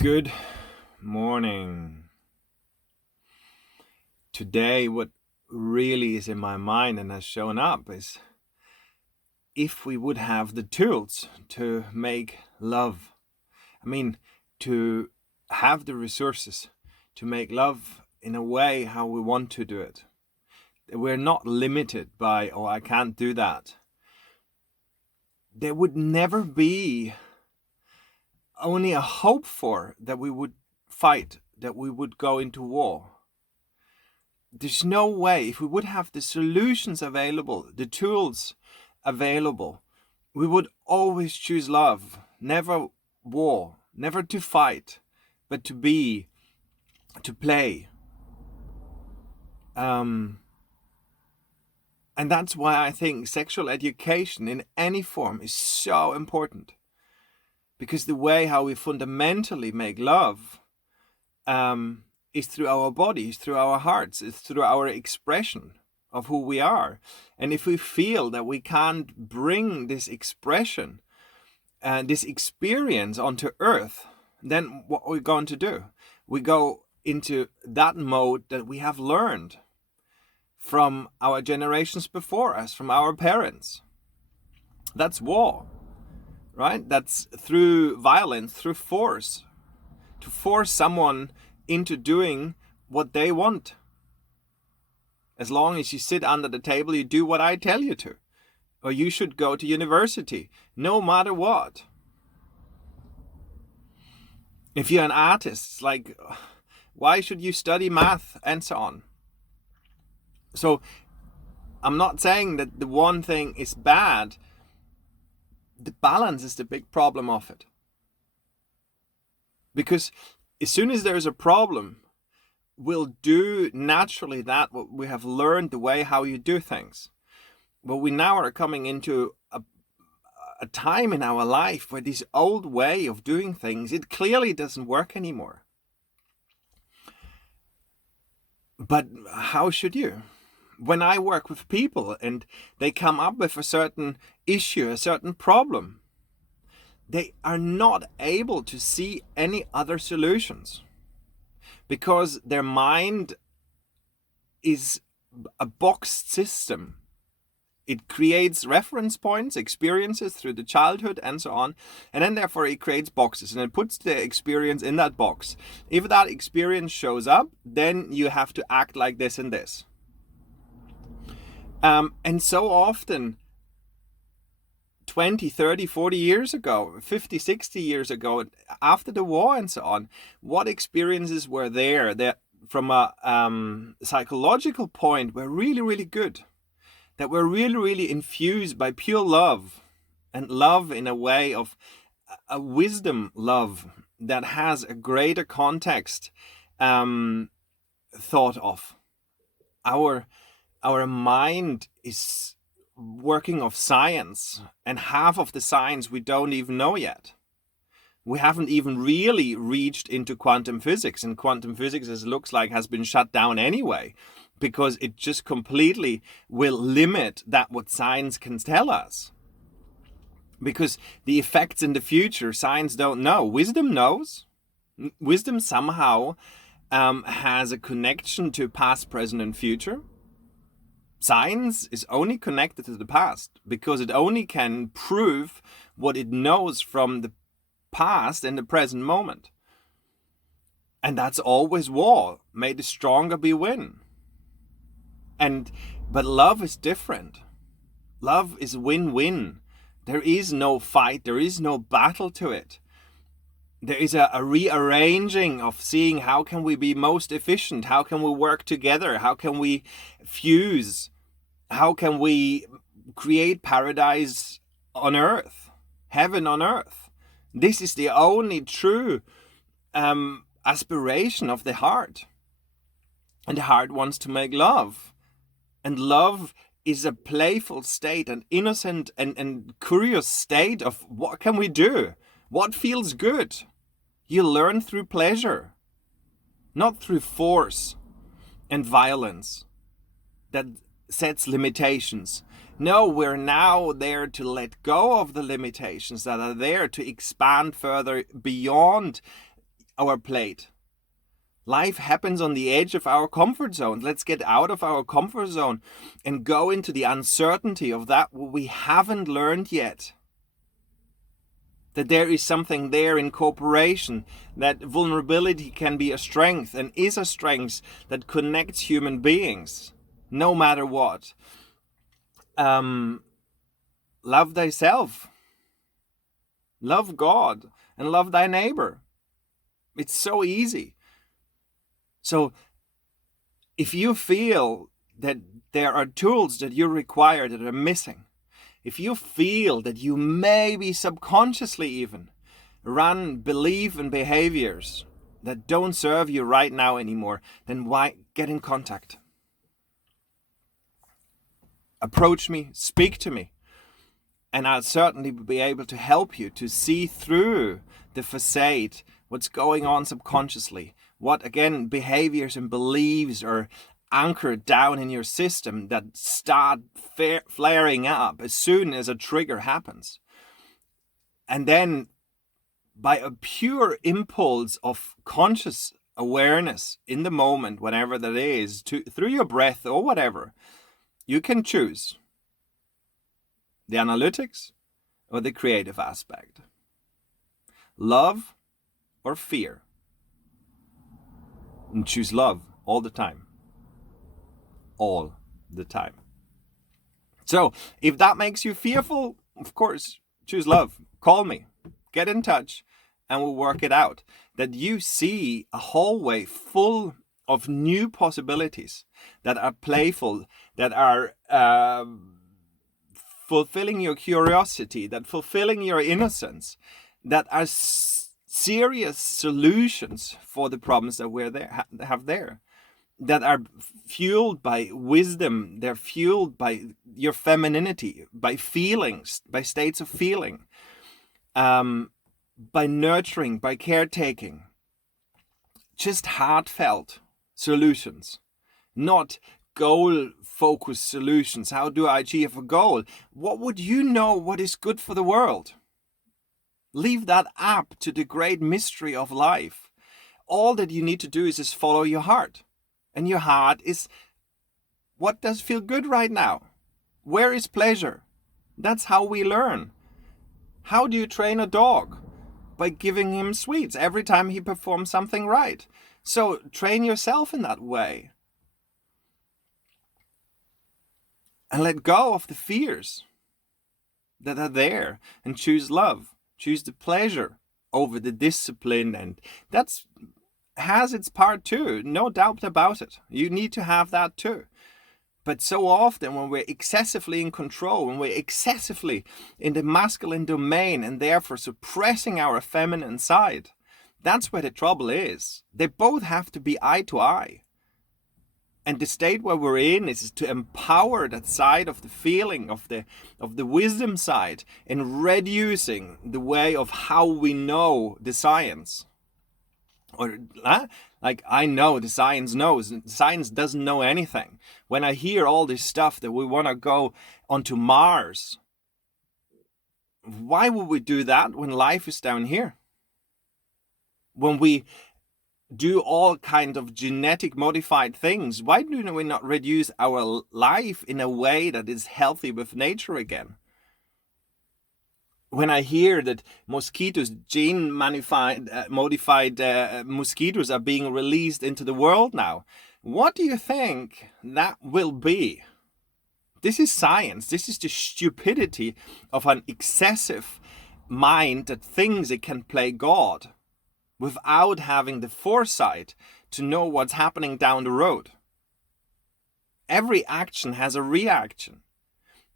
Good morning. Today, what really is in my mind and has shown up is if we would have the tools to make love, to have the resources to make love in a way how we want to do it. We're not limited by, oh, I can't do that. There would never be only a hope for that we would fight, that we would go into war. There's no way, if we would have the solutions available, the tools available, we would always choose love, never war, never to fight, but to be, to play. And that's why I think sexual education in any form is so important. Because the way how we fundamentally make love is through our bodies, through our hearts, it's through our expression of who we are. And if we feel that we can't bring this expression and this experience onto earth, then what we're going to do? We go into that mode that we have learned from our generations before us, from our parents. That's war, right? That's through violence, through force, to force someone into doing what they want. As long as you sit under the table, you do what I tell you to. Or you should go to university, no matter what. If you're an artist, it's like, why should you study math and so on? So I'm not saying that the one thing is bad. The balance is the big problem of it. Because as soon as there's a problem, we'll do naturally that what we have learned, the way how you do things. But we now are coming into a time in our life where this old way of doing things, it clearly doesn't work anymore. But how should you? When I work with people and they come up with a certain issue, a certain problem, they are not able to see any other solutions because their mind is a boxed system. It creates reference points, experiences through the childhood and so on, and then therefore it creates boxes and it puts the experience in that box. If that experience shows up, then you have to act like this and this. And so often, 20, 30, 40 years ago, 50, 60 years ago, after the war and so on, what experiences were there that from a psychological point were really, really good, that were really, really infused by pure love, and love in a way of a wisdom love that has a greater context thought of. Our mind is working of science, and half of the science we don't even know yet. We haven't even really reached into quantum physics, and quantum physics, as it looks like, has been shut down anyway, because it just completely will limit that what science can tell us. Because the effects in the future, science don't know. Wisdom knows. Wisdom somehow has a connection to past, present, and future. Science is only connected to the past because it only can prove what it knows from the past and the present moment. And that's always war. May the stronger be win. But love is different. Love is win-win. There is no fight. There is no battle to it. There is a rearranging of seeing how can we be most efficient, how can we work together, how can we fuse, how can we create paradise on earth, heaven on earth. This is the only true aspiration of the heart. And the heart wants to make love. And love is a playful state, an innocent and curious state of what can we do? What feels good? You learn through pleasure, not through force and violence that sets limitations. No, we're now there to let go of the limitations that are there to expand further beyond our plate. Life happens on the edge of our comfort zone. Let's get out of our comfort zone and go into the uncertainty of that what we haven't learned yet. That there is something there in cooperation, that vulnerability can be a strength and is a strength that connects human beings, no matter what. Love thyself, love God, and love thy neighbor. It's so easy. So if you feel that there are tools that you require that are missing, if you feel that you maybe subconsciously even believe in behaviors that don't serve you right now anymore, then why get in contact? Approach me, speak to me, and I'll certainly be able to help you to see through the facade, what's going on subconsciously, what, again, behaviors and beliefs are anchored down in your system that start flaring up as soon as a trigger happens. And then by a pure impulse of conscious awareness in the moment, whenever that is, through your breath or whatever, you can choose the analytics or the creative aspect, love or fear, and choose love all the time. All the time. So if that makes you fearful, of course, choose love. Call me, get in touch, and we'll work it out. That you see a hallway full of new possibilities that are playful, that are fulfilling your curiosity, that fulfilling your innocence, that are serious solutions for the problems that we have there. That are fueled by wisdom, they're fueled by your femininity, by feelings, by states of feeling, by nurturing, by caretaking. Just heartfelt solutions, not goal-focused solutions. How do I achieve a goal? What would you know what is good for the world? Leave that up to the great mystery of life. All that you need to do is just follow your heart. And your heart is, what does feel good right now? Where is pleasure? That's how we learn. How do you train a dog? By giving him sweets every time he performs something right. So train yourself in that way. And let go of the fears that are there and choose love. Choose the pleasure over the discipline, and that's has its part too, no doubt about it. You need to have that too. But so often when we're excessively in control, when we're excessively in the masculine domain and therefore suppressing our feminine side, that's where the trouble is. They both have to be eye to eye. And the state where we're in is to empower that side of the feeling, of the wisdom side, and reducing the way of how we know the science. Or like I know the science knows, science doesn't know anything. When I hear all this stuff that we want to go onto Mars, why would we do that when life is down here? When we do all kind of genetic modified things, why do we not reduce our life in a way that is healthy with nature again? When I hear that mosquitoes, gene-modified mosquitoes are being released into the world now, what do you think that will be? This is science. This is the stupidity of an excessive mind that thinks it can play God without having the foresight to know what's happening down the road. Every action has a reaction.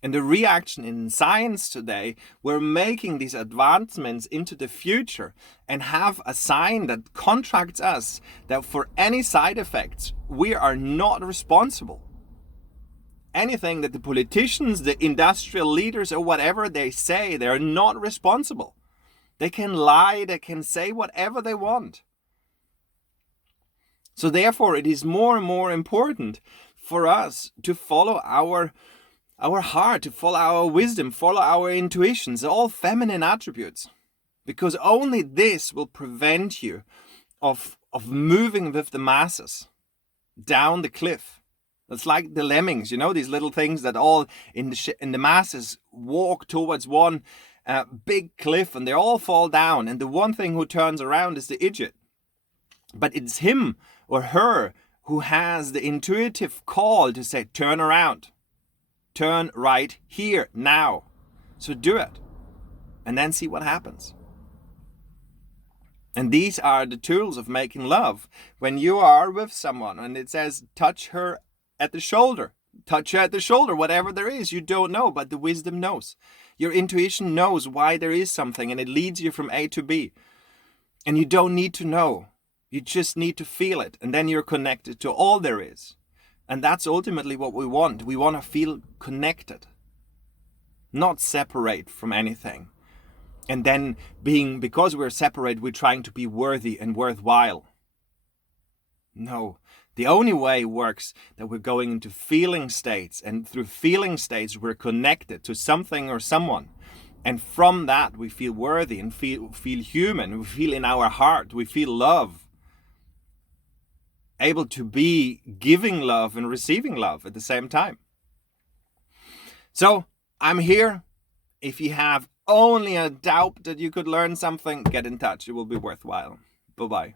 And the reaction in science today, we're making these advancements into the future and have a sign that contracts us that for any side effects, we are not responsible. Anything that the politicians, the industrial leaders, or whatever they say, they're not responsible. They can lie, they can say whatever they want. So therefore, it is more and more important for us to follow our heart, to follow our wisdom, follow our intuitions, all feminine attributes. Because only this will prevent you of moving with the masses down the cliff. It's like the lemmings, these little things that all in the masses walk towards one big cliff, and they all fall down. And the one thing who turns around is the idiot. But it's him or her who has the intuitive call to say, turn around, turn right here now. So do it, and then see what happens. And these are the tools of making love. When you are with someone and it says, touch her at the shoulder, touch her at the shoulder, whatever there is, you don't know, but the wisdom knows. Your intuition knows why there is something, and it leads you from A to B. And you don't need to know. You just need to feel it, and then you're connected to all there is. And that's ultimately what we want. We want to feel connected, not separate from anything. And then because we're separate, we're trying to be worthy and worthwhile. No, the only way works that we're going into feeling states, and through feeling states, we're connected to something or someone. And from that, we feel worthy and feel human. We feel in our heart, we feel love. Able to be giving love and receiving love at the same time. So I'm here. If you have only a doubt that you could learn something, get in touch. It will be worthwhile. Bye-bye.